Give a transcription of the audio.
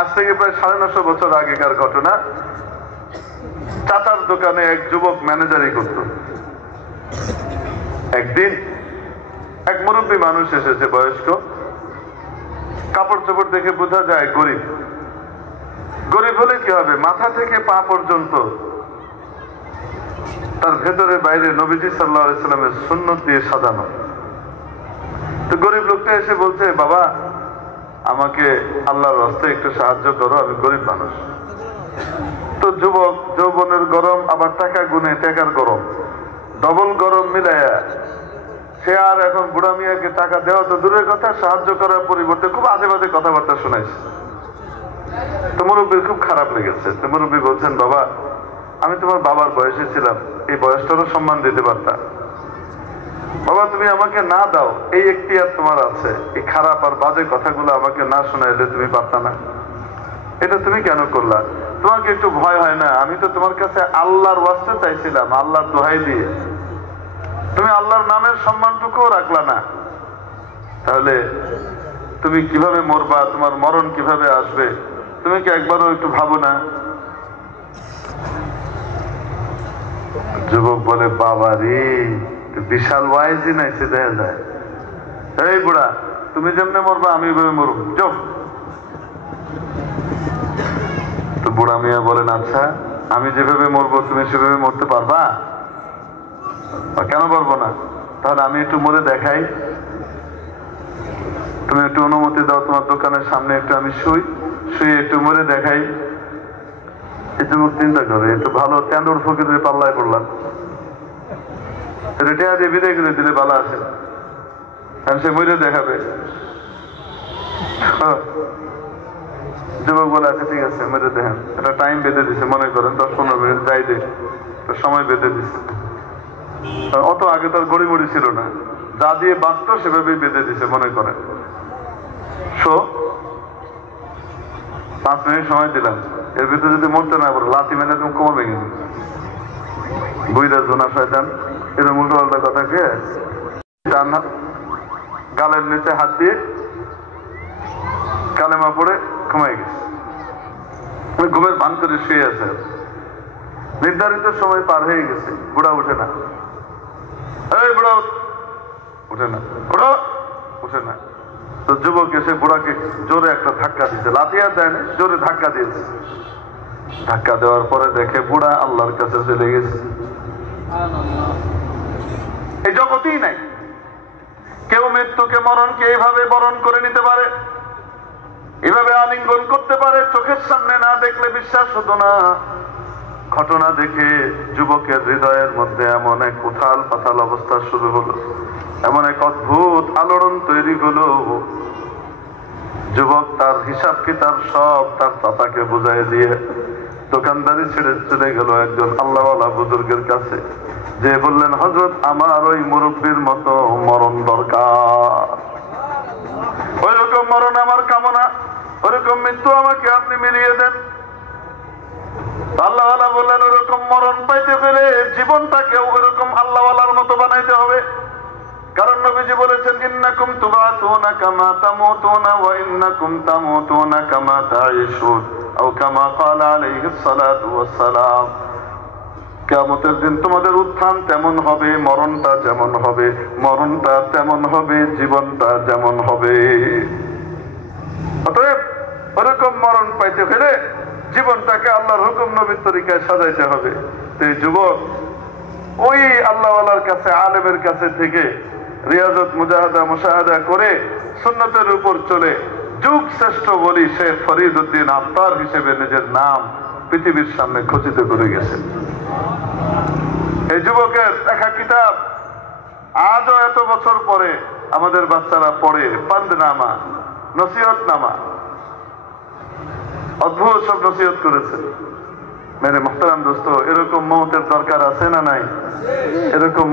আজ থেকে প্রায় 950 বছর আগেকার ঘটনা। চাচার দোকানে এক যুবক ম্যানেজারি করত। একদিন এক মুরব্বী মানুষ এসেছে, বয়স্ক, কাপড় চোপড় দেখে বোঝা যায় গরিব। গরিব হলে কি হবে, মাথা থেকে পা পর্যন্ত তার ভেতরে বাইরে নবীজি সাল্লাল্লাহু আলাইহি সাল্লামের সুন্নত দিয়ে সাজানো। তো গরিব লোকটা এসে বলছে, বাবা আমাকে আল্লাহর রাস্তায় একটু সাহায্য করো, আমি গরিব মানুষ। তো যুবক, যৌবনের গরম আবার টাকা গুনে টাকার গরম, ডবল গরম মিলাইয়া সে আর এখন বুড়া মিয়াকে টাকা দেওয়া তো দূরের কথা, সাহায্য করার পরিবর্তে খুব আজে বাজে কথাবার্তা শোনাইছে। তো মুরব্বীর খুব খারাপ লেগেছে। তো মুরব্বী বলছেন, বাবা আমি তোমার বাবার বয়সে ছিলাম, এই বয়সটারও সম্মান দিতে পারতাম। বাবা তুমি আমাকে না দাও, এই এখতিয়ার তোমার আছে, এই খারাপ আর বাজে কথাগুলো আমাকে না শোনাইলে তুমি পারতা না? এটা তুমি কেন করলা? তোমাকে একটু ভয় হয় না? আমি তো তোমার কাছে আল্লাহর ওয়াস্তে চাইছিলাম, আল্লাহর দোহাই দিয়ে, তুমি আল্লাহর নামের সম্মানটুকুও রাখলা না। তাহলে তুমি কিভাবে মরবা, তোমার মরণ কিভাবে আসবে, তুমি কি একবারও একটু ভাবো না? যুবক বলে, বাবা রে, বিশাল ওয়াইজি নাইছে দেখা যায়। এই বুড়া, তুমি যেমনে মরবা আমি এভাবে মরব, যাও। তো বুড়া মিয়া বলেন, আচ্ছা আমি যেভাবে মরবো তুমি সেভাবে মরতে পারবা? কেন পারবো না? তাহলে আমি একটু মরে দেখাই, তুমি একটু অনুমতি দাও, তোমার দোকানের সামনে একটু আমি শুয়ে একটু মরে দেখাই। এই যুবক চিন্তা করে, একটু ভালো তেন্দুর ফকিরের পাল্লায় পড়লাম, রেটিয়া দিয়ে বিদায় করে দিলে ভালো আছে, সে মরে দেখাবে। যুবক বলে, আচ্ছা ঠিক আছে মরে দেখেন। একটা টাইম বেঁধে দিছে, মনে করেন 10-15 মিনিট যাই দে, সময় বেঁধে দিছে। অত আগে তার গড়িমড়ি ছিল না, যা দিয়ে বাঁচত সেভাবেই বেঁধে দিছে, মনে করেন 5 মিনিট সময় দিলাম, এর ভিতরে যদি মরতে না পারো লাথি মেলে তুমি কোমর ভেঙে দিবে। বুইরা জোনা শয়তান এরকম উল্টো পাল্টা কথাকে ডান হাত গালের নিচে হাত দিয়ে কালেমা পড়ে ঘুমাই গেছে। ঘুমের ভান করে শুয়ে আছে। নির্ধারিত সময় পার হয়ে গেছে, বুড়া উঠে না। এই বুড়া উঠে না, বুড়া উঠে না। তো যুবক এসে বুড়াকে জোরে একটা ধাক্কা দিয়েছে, লাথি আর দেয় না, জোরে ধাক্কা দিয়েছে। ধাক্কা দেওয়ার পরে দেখে বুড়া আল্লাহর কাছে চলে গেছে। এই জগতেই নাই কেউ মৃত্যুকে, মরণকে এইভাবে বরণ করে নিতে পারে, এভাবে আলিঙ্গন করতে পারে। চোখের সামনে না দেখলে বিশ্বাস হতো না। ঘটনা দেখে যুবকের হৃদয়ের মধ্যে এমন এক উথাল পাতাল অবস্থা শুরু হলো, এমন এক অদ্ভুত আলোড়ন তৈরি হলো। যুবক তার হিসাব কিতাব সব তার চাচাকে বুঝাই দিয়ে দোকানদারি ছেড়ে চলে গেল একজন আল্লাহওয়ালা বুজুর্গের কাছে, যে বললেন, হযরত আমার ওই মুরব্বীর মতো মরণ দরকার, ওইরকম মরণ আমার কামনা, ওইরকম মৃত্যু আমাকে আপনি মিলিয়ে দেন। আল্লাহওয়ালা বললেন, ওইরকম মরণ পাইতে পেলে জীবনটাকে ওইরকম আল্লাহওয়ালার মতো বানাইতে হবে। কারণ নবীজি বলেছেন, ইন্নাকুম তুবাতুনা কামা তামুতুনা ওয়া ইন্নাকুম তামুতুনা কামা তাঈশুন, আও কামা ক্বালা আলাইহিস সালাতু ওয়াস সালাম। কিয়ামতের দিন তোমাদের উত্থান তেমন হবে, মরণটা যেমন হবে, মরণটা তেমন হবে, জীবনটা যেমন হবে। অতএব ওরকম মরণ পাইতে পেরে জীবনটাকে আল্লাহর হুকুম নবীর তরিকায় সাজাইতে হবে। তো এই যুবক ওই আল্লাহওয়ালার কাছে, আলেমের কাছে থেকে রিয়াজত মুজাহাদা মুশাহাদা করে সুন্নতের উপর চলে যুগ শ্রেষ্ঠ বলি শেখ ফরিদ উদ্দিন আত্তার হিসেবে নিজের নাম পৃথিবীর সামনে খচিত করে গেছেন। এই যুবকের লেখা কিতাব আজও এত বছর পরে আমাদের বাচ্চারা পড়ে, পান্দনামা, নসিহতনামা, অদ্ভুত সব নসিহত করেছে। মেরে মুহতারাম দোস্ত, এরকম মওতের দরকার আছে না নাই? এরকম